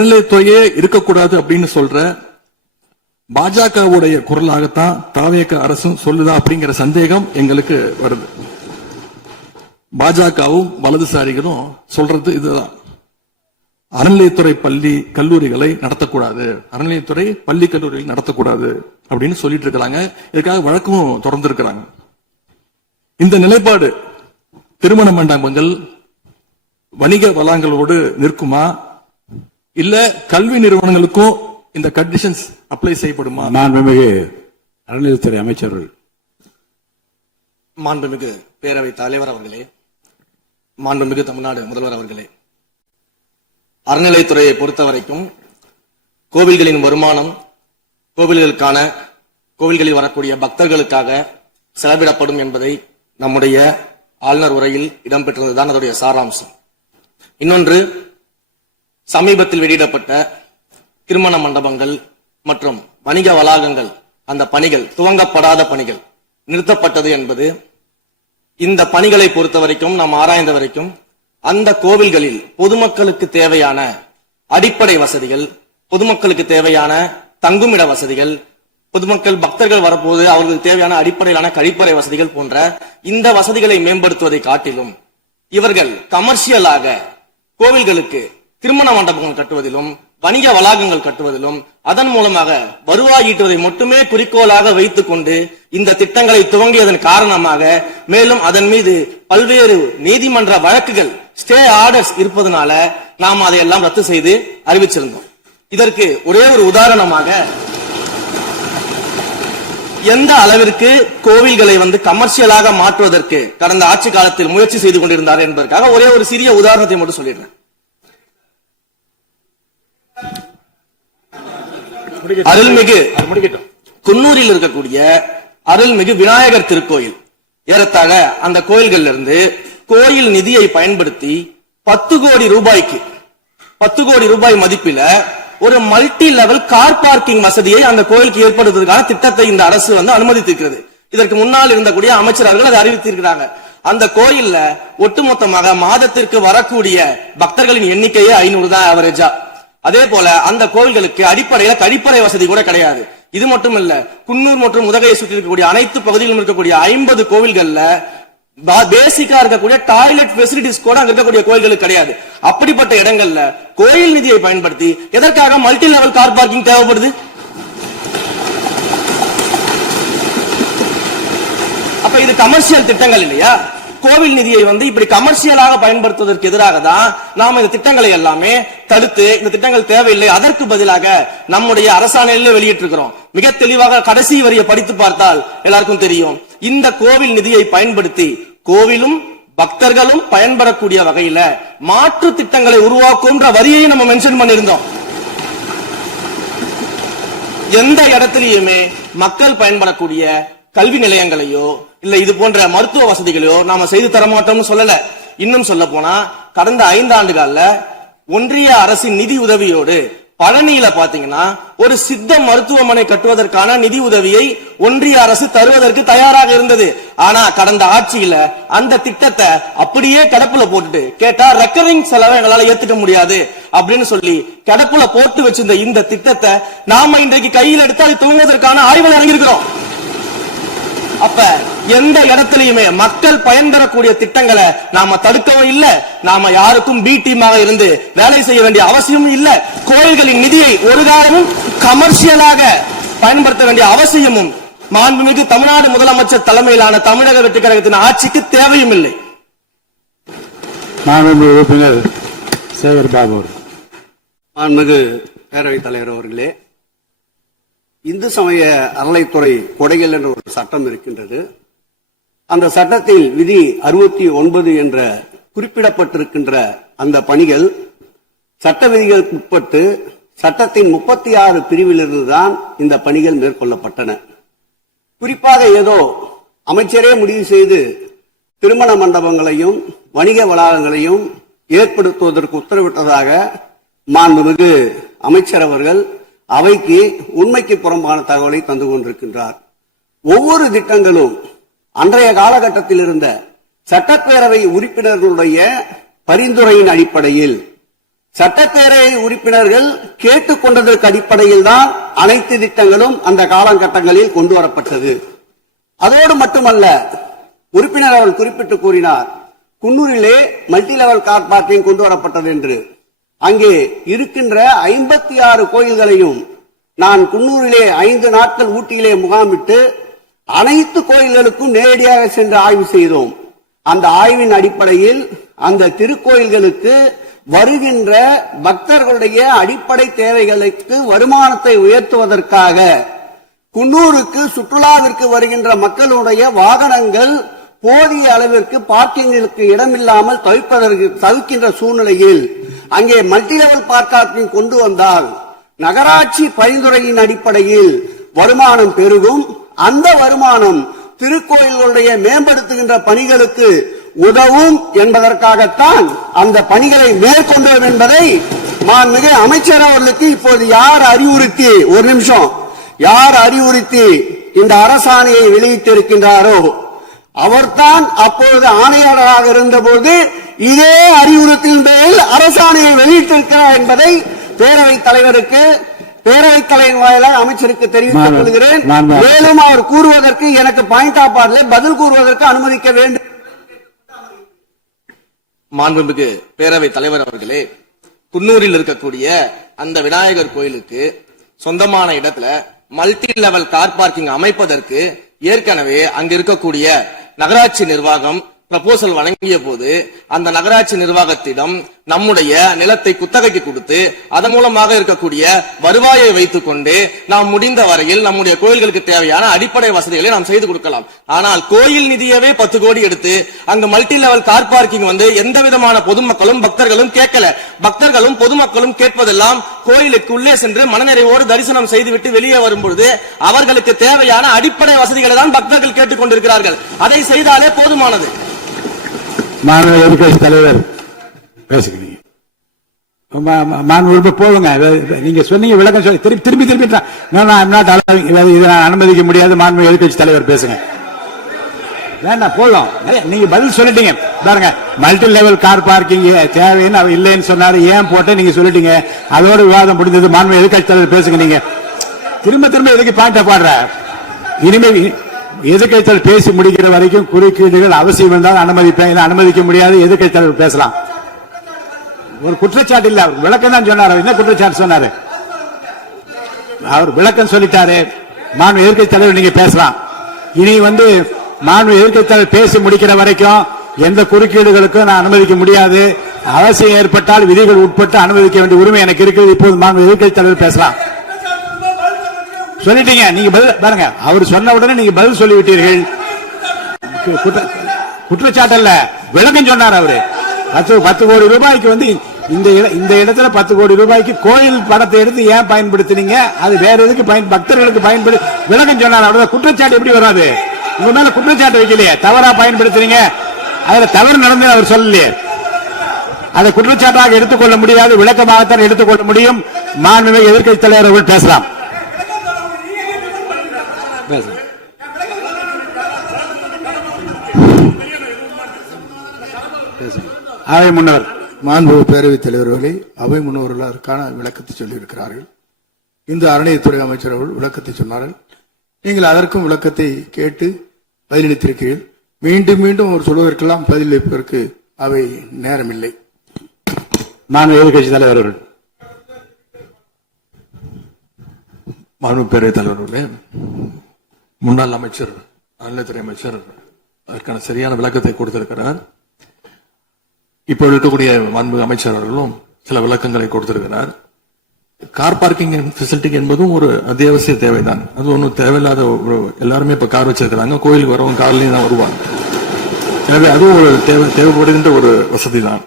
அறநிலையத்துறையே இருக்கக்கூடாது அப்படின்னு சொல்ற பாஜகவுடைய குரலாகத்தான் தாவேக அரசும் சொல்லுதா அப்படிங்கிற சந்தேகம் எங்களுக்கு வருது. பாஜகவும் வலதுசாரிகளும் சொல்றது இதுதான். அறநிலையத்துறை பள்ளி கல்லூரிகளை நடத்தக்கூடாது, அறநிலையத்துறை பள்ளி கல்லூரிகள் நடத்தக்கூடாது அப்படின்னு சொல்லிட்டு இருக்கிறாங்க. இதுக்காக வழக்கும் தொடர்ந்து இருக்கிறாங்க. இந்த நிலைப்பாடு திருமண மண்டபங்கள் வணிக வளாகங்களோடு நிற்குமா, இல்ல கல்வி நிறுவனங்களுக்கும் இந்த கண்டிஷன்ஸ் அப்ளை செய்யப்படுமா? மாண்புமிகு அறநிலையத்துறை அமைச்சர்கள். மாண்புமிகு பேரவைத் தலைவர் அவர்களே, மாண்புமிகு தமிழ்நாடு முதல்வர் அவர்களே, அறநிலையத்துறையை பொறுத்தவரைக்கும் கோவில்களின் வருமானம் கோவில்களில் வரக்கூடிய பக்தர்களுக்காக செலவிடப்படும் என்பதை நம்முடைய ஆளுநர் உரையில் இடம்பெற்றதுதான் அதனுடைய சாராம்சம். இன்னொன்று, சமீபத்தில் வெளியிடப்பட்ட திருமண மண்டபங்கள் மற்றும் வணிக வளாகங்கள், அந்த பணிகள் துவங்கப்படாத பணிகள் நிறுத்தப்பட்டது என்பது இந்த பணிகளை பொறுத்தவரைக்கும் நாம் ஆராய்ந்த வரைக்கும் அந்த கோவில்களில் பொதுமக்களுக்கு தேவையான அடிப்படை வசதிகள், பொதுமக்களுக்கு தேவையான தங்குமிட வசதிகள், பொதுமக்கள் பக்தர்கள் வரப்போது அவர்களுக்கு தேவையான அடிப்படையிலான கழிப்பறை வசதிகள் போன்ற இந்த வசதிகளை மேம்படுத்துவதை காட்டிலும் இவர்கள் கமர்ஷியலாக கோவில்களுக்கு திருமண மண்டபங்கள் கட்டுவதிலும் வணிக வளாகங்கள் கட்டுவதிலும் அதன் மூலமாக வருவாய் ஈட்டுவதை மட்டுமே குறிக்கோளாக வைத்துக் கொண்டு இந்த திட்டங்களை துவங்கியதன் காரணமாக மேலும் அதன் மீது பல்வேறு நீதிமன்ற வழக்குகள், ஸ்டே ஆர்டர்ஸ் இருப்பதனால நாம் அதையெல்லாம் ரத்து செய்து அறிவிச்சிருந்தோம். இதற்கு ஒரே ஒரு உதாரணமாக, எந்த அளவிற்கு கோவில்களை கமர்ஷியலாக மாற்றுவதற்கு கடந்த ஆட்சி காலத்தில் முயற்சி செய்து கொண்டிருந்தார் என்பதற்காக ஒரே ஒரு சிறிய உதாரணத்தை மட்டும் சொல்லிடுறேன். அருள்மிகு குன்னூரில் இருக்கக்கூடிய அருள்மிகு விநாயகர் திருக்கோயில், ஏறத்தாழ அந்த கோயில்கள் இருந்து கோயில் நிதியை பயன்படுத்தி 10 கோடி ரூபாய் மதிப்பில ஒரு மல்டி லெவல் கார் பார்க்கிங் வசதியை அந்த கோயிலுக்கு ஏற்படுத்துவதற்கான திட்டத்தை இந்த அரசு அனுமதித்திருக்கிறது. இதற்கு முன்னால் இருந்தக்கூடிய அமைச்சர்கள் அதை அறிவித்திருக்கிறாங்க. அந்த கோயில்ல ஒட்டுமொத்தமாக மாதத்திற்கு வரக்கூடிய பக்தர்களின் எண்ணிக்கையே 500 தான் ஆவரேஜா. அதே போல அந்த கோவில்களுக்கு அடிப்படையில கழிப்பறை வசதி கூட கிடையாது. இது மட்டும் இல்ல, குன்னூர் மற்றும் உதகையை சுற்றி இருக்கக்கூடிய அனைத்து பகுதிகளிலும் இருக்கக்கூடிய 50 கோவில்கள்ல பேசிக்கா இருக்கக்கூடிய டாய்லெட் பெசிலிட்டிஸ் கூட அங்க இருக்கக்கூடிய கோயில்களுக்கு கிடையாது. அப்படிப்பட்ட இடங்கள்ல கோயில் நிதியை பயன்படுத்தி எதற்காக மல்டி லெவல் கார் பார்க்கிங் தேவைப்படுது? அப்ப இது கமர்ஷியல் திட்டங்கள் இல்லையா? கோவில் நிதியை இப்படி கமர்ஷியலாக பயன்படுத்துவதற்கு எதிராக தான் நாம இந்த திட்டங்களை எல்லாமே தடுத்து, இந்த திட்டங்கள் தேவையில்லை, அதற்கு பதிலாக நம்முடைய அரசாணையிலே வெளியிட்டிருக்கிறோம். மிக தெளிவாக கடைசி வரியை படித்து பார்த்தால் எல்லாருக்கும் தெரியும். இந்த கோவில் நிதியை பயன்படுத்தி கோவிலும் பக்தர்களும் பயன்படக்கூடிய வகையில மாற்று திட்டங்களை உருவாக்கும்ன்ற வரியை நம்ம மென்ஷன் பண்ணிருந்தோம். எந்த இடத்திலேயுமே மக்கள் பயன்படக்கூடிய கல்வி நிலையங்களையோ இல்ல இது போன்ற மருத்துவ வசதிகளையோ நாம செய்து தர மாட்டோம்னு சொல்லல. இன்னும் சொல்ல போனா, கடந்த 5 ஆண்டுகள்ல ஒன்றிய அரசின் நிதி உதவியோடு பழனியில பாத்தீங்கன்னா ஒரு சித்த மருத்துவமனை கட்டுவதற்கான நிதி உதவியை ஒன்றிய அரசு தருவதற்கு தயாராக இருந்தது. ஆனா கடந்த ஆட்சியில அந்த திட்டத்தை அப்படியே கிடப்புல போட்டுட்டு, கேட்டா ரெக்கரிங் செலவை எங்களால ஏத்துக்க முடியாது அப்படின்னு சொல்லி கிடப்புல போட்டு வச்சிருந்த இந்த திட்டத்தை நாம இன்றைக்கு கையில் எடுத்து அதை துவங்குவதற்கான ஆய்வில் இறங்கியிருக்கிறோம். அப்ப எந்த இடத்திலையுமே மக்கள் பயன்பெறக்கூடிய திட்டங்களை நாம தடுக்கவும் இல்ல, நாம யாருக்கும் பி டீமாக இருந்து வேலை செய்ய வேண்டிய அவசியமும் இல்ல. கோயில்களின் நிதியை ஒரு காலமும் கமர்ஷியலாக பயன்படுத்த வேண்டிய அவசியமும் மாண்புமிகு தமிழ்நாடு முதலமைச்சர் தலைமையிலான தமிழக வெற்றி கழகத்தின் ஆட்சிக்கு தேவையும் இல்லை. மாண்புமிகு சேகர் பாபு. மாண்புமிகு பேரவைத் தலைவர் அவர்களே, இந்து சமய அறநிலைத்துறை கொடைகள் என்ற ஒரு சட்டம் இருக்கின்றது. அந்த சட்டத்தில் விதி 69 என்ற குறிப்பிடப்பட்டிருக்கின்ற அந்த பணிகள் சட்ட விதிகளுக்கு உட்பட்டு சட்டத்தின் 36 பிரிவிலிருந்துதான் இந்த பணிகள் மேற்கொள்ளப்பட்டன. குறிப்பாக ஏதோ அமைச்சரே முடிவு செய்து திருமண மண்டபங்களையும் வணிக வளாகங்களையும் ஏற்படுத்துவதற்கு உத்தரவிட்டதாக மாண்புமிகு அமைச்சர் அவர்கள் அவைக்கு உண்மைக்கு புறம்பான தகவலை தந்து கொண்டிருக்கின்றார். ஒவ்வொரு திட்டங்களும் அன்றைய காலகட்டத்தில் இருந்த சட்டப்பேரவை உறுப்பினர்களுடைய பரிந்துரையின் அடிப்படையில் சட்டப்பேரவை உறுப்பினர்கள் கேட்டுக்கொண்டதற்கு அடிப்படையில் தான் அனைத்து திட்டங்களும் அந்த காலகட்டங்களில் கொண்டு வரப்பட்டது. அதோடு மட்டுமல்ல, உறுப்பினர் அவர்கள் குறிப்பிட்டு கூறினார், குன்னூரிலே மல்டி லெவல் கார் பார்க்கிங் கொண்டு வரப்பட்டது என்று. அங்கே இருக்கின்ற 56 கோயில்களையும் நான் குன்னூரிலே 5 நாட்கள் ஊட்டியிலே முகாமிட்டு அனைத்து கோயில்களுக்கும் நேரடியாக சென்று ஆய்வு செய்தோம். அந்த ஆய்வின் அடிப்படையில் அந்த திருக்கோயில்களுக்கு வருகின்ற பக்தர்களுடைய அடிப்படை தேவைகளுக்கு வருமானத்தை உயர்த்துவதற்காக குன்னூருக்கு சுற்றுலாவிற்கு வருகின்ற மக்களுடைய வாகனங்கள் போதிய அளவிற்கு பார்க்கிங்களுக்கு இடமில்லாமல் தவிக்கின்ற சூழ்நிலையில் அங்கே மல்டி லெவல் பார்க்கிங் கொண்டு வந்தால் நகராட்சி பரிந்துரையின் அடிப்படையில் வருமானம் பெருகும். அந்த வருமானம் திருக்கோயில்களுடைய மேம்படுத்துகின்ற பணிகளுக்கு உதவும் என்பதற்காகத்தான் அந்த பணிகளை மேற்கொண்டோம் என்பதை மாண்புமிகு அமைச்சர் அவர்களுக்கு இப்போது யார் அறிவுறுத்தி, ஒரு நிமிஷம், யார் அறிவுறுத்தி இந்த அரசாணையை வெளியிட்டிருக்கின்றாரோ அவர்தான் அப்பொழுது ஆணையாளராக இருந்தபோது இதே அறிவுறுத்தின் பேரில் அரசாணையை வெளியிட்டிருக்கிறார் என்பதை பேரவைத் தலைவருக்கு, பேரவைத் தலைவர் வாயிலாக அமைச்சருக்கு தெரிவித்துக் கொள்கிறேன். மேலும் அவர் கூறுவதற்கு எனக்கு பாயிண்ட் ஆஃப் ஆர்டர் பதில் கூறுவதற்கு அனுமதிக்க வேண்டும். மாண்புமிகு பேரவைத் தலைவர் அவர்களே, குன்னூரில் இருக்கக்கூடிய அந்த விநாயகர் கோயிலுக்கு சொந்தமான இடத்துல மல்டி லெவல் கார் பார்க்கிங் அமைப்பதற்கு ஏற்கனவே அங்க இருக்கக்கூடிய நகராட்சி நிர்வாகம் ப்ரப்போசல் வழங்கிய போது அந்த நகராட்சி நிர்வாகத்திடம் நம்முடைய நிலத்தை குத்தகைக்கு கொடுத்து அதன் மூலமாக இருக்கக்கூடிய வருவாயை வைத்துக் கொண்டு நாம் முடிந்த வரையில் நம்முடைய கோயில்களுக்கு தேவையான அடிப்படை வசதிகளை நாம் செய்து கொடுக்கலாம். ஆனால் கோயில் நிதியவே 10 கோடி எடுத்து அங்கு மல்டி லெவல் கார் பார்க்கிங் எந்த விதமான பொதுமக்களும் பக்தர்களும் கேட்கல. பக்தர்களும் பொதுமக்களும் கேட்பதெல்லாம் கோயிலுக்கு உள்ளே சென்று மனநிறைவோடு தரிசனம் செய்துவிட்டு வெளியே வரும்பொழுது அவர்களுக்கு தேவையான அடிப்படை வசதிகளை தான் பக்தர்கள் கேட்டுக் கொண்டிருக்கிறார்கள். அதை செய்தாலே போதுமானது. மாநில எதிர்கட்சி தலைவர் பேசுகிறீங்க. போதுங்க. நீங்க சொன்னீங்க விளக்கம் சொல்லி திருப்பி இதை அனுமதிக்க முடியாது. மாண்பு எதிர்கட்சி தலைவர் பேசுங்க. வேண்டாம், போதும். நீங்க பதில் சொல்லிட்டீங்க பாருங்க. மல்டி லெவல் கார் பார்க்கிங் தேவைன்னு அவர் இல்லைன்னு சொன்னாரு. ஏன் போட்ட நீங்க சொல்லிட்டீங்க. அதோட விவாதம் முடிந்தது. மாண்பு எதிர்கட்சி தலைவர் பேசுங்க. நீங்க திரும்ப எதுக்கு பாயிண்ட் பாடுற? இனிமேல் எதிர்கட்சிகள் பேசி முடிக்கிற வரைக்கும் குறுக்கீடுகள் அவசியம் இருந்தால் அனுமதிப்பேன். அனுமதிக்க முடியாது. எதிர்கட்சி தலைவர் பேசலாம். ஒரு குற்றச்சாட்டு இல்ல, அவர் விளக்கம் தான் சொன்னார். என்ன குற்றச்சாட்டு சொன்னாரு? அவர் விளக்கம் சொல்லிட்டாரு. மாண்பு எதிர்கட்சி தலைவர் நீங்க பேசலாம். இனி மாண்பு எதிர்கட்சி தலைவர் பேசி முடிக்கிற வரைக்கும் எந்த குறுக்கீடுகளுக்கும் நான் அனுமதிக்க முடியாது. அவசியம் ஏற்பட்டால் விதிகள் உட்பட்டு அனுமதிக்க வேண்டிய உரிமை எனக்கு இருக்குது. இப்போது மாண்பு எதிர்கட்சி தலைவர் பேசலாம். சொல்லிட்டீங்க. நீங்க பதில் பாருங்க. அவர் சொன்ன உடனே நீங்க பதில் சொல்லிவிட்டீர்கள். குற்றச்சாட்டு அல்ல, விளக்கம் சொன்னார் அவரு. 10 கோடி ரூபாய்க்கு இந்த இடத்துல 10 கோடி ரூபாய்க்கு கோயில் படத்தை எடுத்து ஏன் பயன்படுத்தினீங்க? அது வேற எதுக்கு பக்தர்களுக்கு பயன்படுத்தி விளக்கம் சொன்னார். அவ்வளவு குற்றச்சாட்டு எப்படி வராது? உங்க மேல குற்றச்சாட்டு வைக்கலையே, தவறா பயன்படுத்துறீங்க. அதுல தவறு நடந்து அவர் சொல்லலையே. அதை குற்றச்சாட்டாக எடுத்துக்கொள்ள முடியாது, விளக்கமாகத்தான் எடுத்துக்கொள்ள முடியும். மாண்புமிகு எதிர்க்கட்சி தலைவர் அவர்கள் பேசலாம். அவை முன்னவர். மாண்பு பேரவைத் தலைவர்களே, அவை முன்னவர்கள் அதற்கான விளக்கத்தை சொல்லியிருக்கிறார்கள். இந்த அறநிலையத்துறை அமைச்சர் அவர்கள் விளக்கத்தை சொன்னார்கள். நீங்கள் அதற்கும் விளக்கத்தை கேட்டு பதிலளித்திருக்கிறீர்கள். மீண்டும் மீண்டும் அவர் சொல்வதற்கெல்லாம் பதிலளிப்பதற்கு அவை நேரமில்லை. மாண்பு எதிர்க்கட்சி தலைவர் அவர்கள். மாண்பு பேரவைத் தலைவர்களே, முன்னாள் அமைச்சர், அறநிலையத்துறை அமைச்சர் அதற்கான சரியான விளக்கத்தை கொடுத்திருக்கிறார். இப்போ இருக்கக்கூடிய மாண்பு அமைச்சர் அவர்களும் சில விளக்கங்களை கொடுத்திருக்கிறார். கார் பார்க்கிங் ஃபெசிலிட்டி என்பதும் ஒரு அத்தியாவசிய தேவைதான். அது ஒன்றும் தேவையில்லாத எல்லாருமே இப்ப கார் வச்சிருக்கிறாங்க. கோயிலுக்கு வரவங்க கார்லயும் தான் வருவாங்க. எனவே அதுவும் ஒரு தேவைப்படுகின்ற ஒரு வசதி தான்.